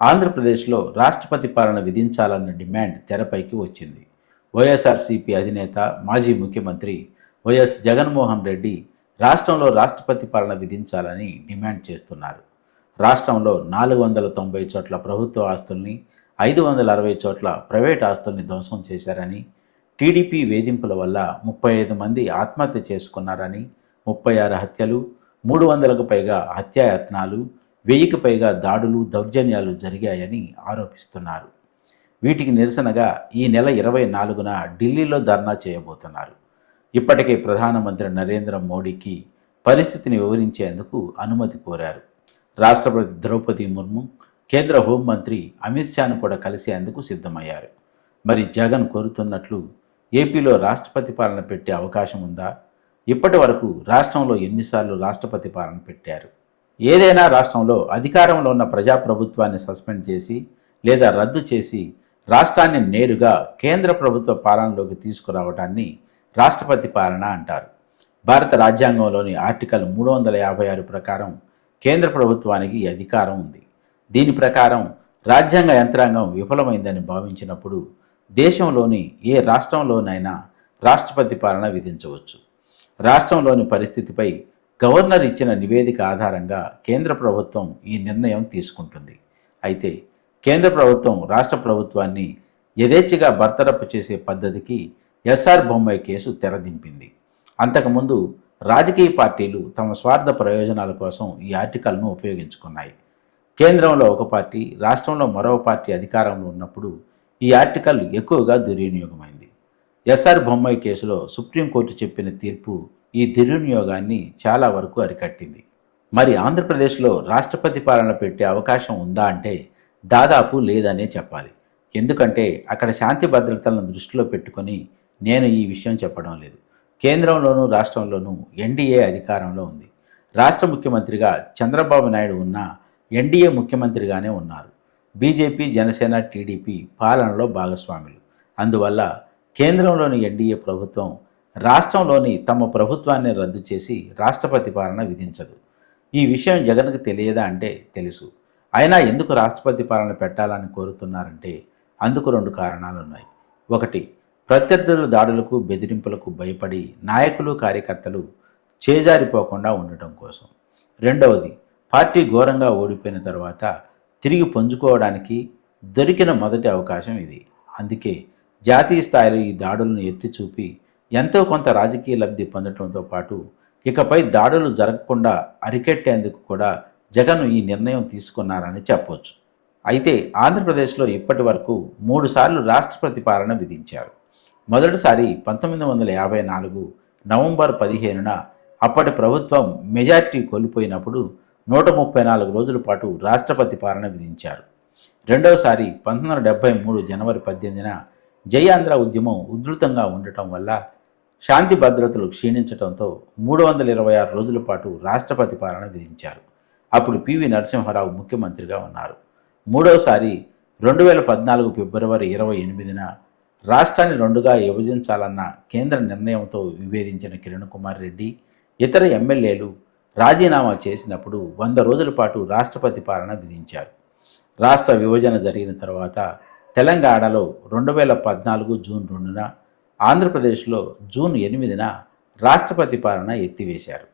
ఆంధ్రప్రదేశ్లో రాష్ట్రపతి పాలన విధించాలన్న డిమాండ్ తెరపైకి వచ్చింది. వైఎస్ఆర్సీపీ అధినేత మాజీ ముఖ్యమంత్రి వైఎస్ జగన్మోహన్ రెడ్డి రాష్ట్రంలో రాష్ట్రపతి పాలన విధించాలని డిమాండ్ చేస్తున్నారు. రాష్ట్రంలో నాలుగు వందల తొంభై చోట్ల ప్రభుత్వ ఆస్తుల్ని ఐదు వందల అరవై చోట్ల ప్రైవేట్ ఆస్తుల్ని ధ్వంసం చేశారని టీడీపీ వేధింపుల వల్ల ముప్పై ఐదు మంది ఆత్మహత్య చేసుకున్నారని ముప్పై ఆరు హత్యలు మూడు వందలకు పైగా హత్యాయత్నాలు వెయ్యికి పైగా దాడులు దౌర్జన్యాలు జరిగాయని ఆరోపిస్తున్నారు. వీటికి నిరసనగా ఈ నెల ఇరవై నాలుగున ఢిల్లీలో ధర్నా చేయబోతున్నారు. ఇప్పటికే ప్రధానమంత్రి నరేంద్ర మోడీకి పరిస్థితిని వివరించేందుకు అనుమతి కోరారు. రాష్ట్రపతి ద్రౌపది ముర్ము కేంద్ర హోంమంత్రి అమిత్ షాను కూడా కలిసేందుకు సిద్ధమయ్యారు. మరి జగన్ కోరుతున్నట్లు ఏపీలో రాష్ట్రపతి పాలన పెట్టే అవకాశం ఉందా? ఇప్పటి వరకు రాష్ట్రంలో ఎన్నిసార్లు రాష్ట్రపతి పాలన పెట్టారు? ఏదైనా రాష్ట్రంలో అధికారంలో ఉన్న ప్రజాప్రభుత్వాన్ని సస్పెండ్ చేసి లేదా రద్దు చేసి రాష్ట్రాన్ని నేరుగా కేంద్ర ప్రభుత్వ పాలనలోకి తీసుకురావడాన్ని రాష్ట్రపతి పాలన అంటారు. భారత రాజ్యాంగంలోని ఆర్టికల్ మూడు వందల యాభై ఆరు ప్రకారం కేంద్ర ప్రభుత్వానికి ఈ అధికారం ఉంది. దీని ప్రకారం రాజ్యాంగ యంత్రాంగం విఫలమైందని భావించినప్పుడు దేశంలోని ఏ రాష్ట్రంలోనైనా రాష్ట్రపతి పాలన విధించవచ్చు. రాష్ట్రంలోని పరిస్థితిపై గవర్నర్ ఇచ్చిన నివేదిక ఆధారంగా కేంద్ర ప్రభుత్వం ఈ నిర్ణయం తీసుకుంటుంది. అయితే కేంద్ర ప్రభుత్వం రాష్ట్ర ప్రభుత్వాన్ని యథేచ్ఛగా బర్తరఫ్ చేసే పద్ధతికి ఎస్ఆర్ బొమ్మాయి కేసు తెరదింపింది. అంతకుముందు రాజకీయ పార్టీలు తమ స్వార్థ ప్రయోజనాల కోసం ఈ ఆర్టికల్ను ఉపయోగించుకున్నాయి. కేంద్రంలో ఒక పార్టీ రాష్ట్రంలో మరో పార్టీ అధికారంలో ఉన్నప్పుడు ఈ ఆర్టికల్ ఎక్కువగా దుర్వినియోగమైంది. ఎస్ఆర్ బొమ్మాయి కేసులో సుప్రీంకోర్టు చెప్పిన తీర్పు ఈ దుర్వినియోగాన్ని చాలా వరకు అరికట్టింది. మరి ఆంధ్రప్రదేశ్లో రాష్ట్రపతి పాలన పెట్టే అవకాశం ఉందా అంటే దాదాపు లేదనే చెప్పాలి. ఎందుకంటే అక్కడ శాంతి భద్రతలను దృష్టిలో పెట్టుకొని నేను ఈ విషయం చెప్పడం లేదు. కేంద్రంలోనూ రాష్ట్రంలోనూ ఎన్డీఏ అధికారంలో ఉంది. రాష్ట్ర ముఖ్యమంత్రిగా చంద్రబాబు నాయుడు ఉన్న ఎన్డీఏ ముఖ్యమంత్రిగానే ఉన్నారు. బీజేపీ జనసేన టీడీపీ పాలనలో భాగస్వాములు. అందువల్ల కేంద్రంలోని ఎన్డీఏ ప్రభుత్వం రాష్ట్రంలోని తమ ప్రభుత్వాన్ని రద్దు చేసి రాష్ట్రపతి పాలన విధించదు. ఈ విషయం జగన్కు తెలియదా అంటే తెలుసు. అయినా ఎందుకు రాష్ట్రపతి పాలన పెట్టాలని కోరుతున్నారంటే అందుకు రెండు కారణాలు ఉన్నాయి. ఒకటి ప్రత్యర్థుల దాడులకు బెదిరింపులకు భయపడి నాయకులు కార్యకర్తలు చేజారిపోకుండా ఉండటం కోసం. రెండవది పార్టీ ఘోరంగా ఓడిపోయిన తర్వాత తిరిగి పుంజుకోవడానికి దొరికిన మొదటి అవకాశం ఇది. అందుకే జాతీయ స్థాయిలో ఈ దాడులను ఎత్తి చూపి ఎంతో కొంత రాజకీయ లబ్ధి పొందడంతో పాటు ఇకపై దాడులు జరగకుండా అరికెట్టేందుకు కూడా జగన్ ఈ నిర్ణయం తీసుకున్నారని చెప్పవచ్చు అయితే ఆంధ్రప్రదేశ్లో ఇప్పటి వరకు మూడుసార్లు రాష్ట్రపతి పాలన విధించారు. మొదటిసారి పంతొమ్మిది వందల యాభై నాలుగు నవంబర్ పదిహేనున అప్పటి ప్రభుత్వం మెజార్టీ కోల్పోయినప్పుడు నూట ముప్పై నాలుగు రోజుల పాటు రాష్ట్రపతి పాలన విధించారు. రెండవసారి పంతొమ్మిది వందల డెబ్బై మూడు జనవరి పద్దెనిమిదిన జయాంధ్ర ఉద్యమం ఉధృతంగా ఉండటం వల్ల శాంతి భద్రతలు క్షీణించడంతో మూడు వందల ఇరవై ఆరు రోజుల పాటు రాష్ట్రపతి పాలన విధించారు. అప్పుడు పివి నరసింహారావు ముఖ్యమంత్రిగా ఉన్నారు. మూడవసారి రెండు వేల పద్నాలుగు ఫిబ్రవరి ఇరవై ఎనిమిదిన రాష్ట్రాన్ని రెండుగా విభజించాలన్న కేంద్ర నిర్ణయంతో విభేదించిన కిరణ్ కుమార్ రెడ్డి ఇతర ఎమ్మెల్యేలు రాజీనామా చేసినప్పుడు వంద రోజుల పాటు రాష్ట్రపతి పాలన విధించారు. రాష్ట్ర విభజన జరిగిన తర్వాత తెలంగాణలో రెండు వేల పద్నాలుగు జూన్ రెండున ఆంధ్రప్రదేశ్లో జూన్ ఎనిమిదిన రాష్ట్రపతి పాలన ఎత్తివేశారు.